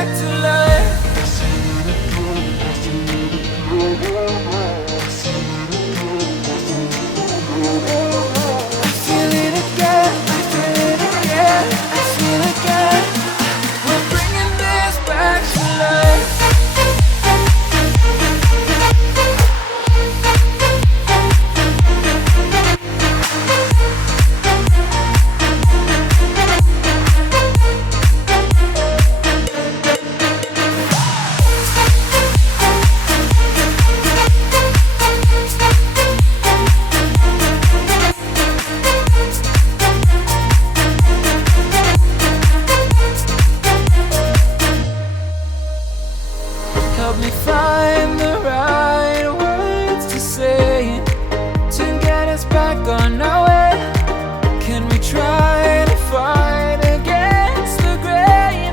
back to life. I feel it again, I feel it again, I feel it again. We're bringing this back to life. Help me find the right words to say to get us back on our way. Can we try to fight against the grain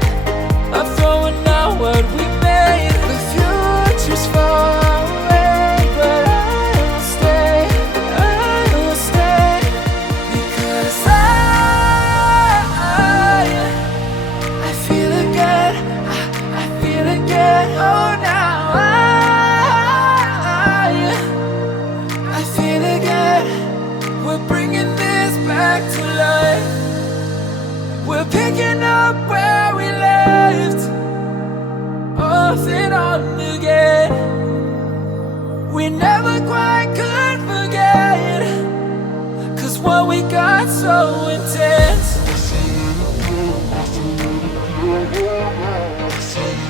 of throwing out what we made? The future's far away, but I will stay, because I feel again, I feel again. Oh, now I feel again. We're bringing this back to life. We're picking up where we left off and on again. We never quite could forget, 'cause what we got so intense.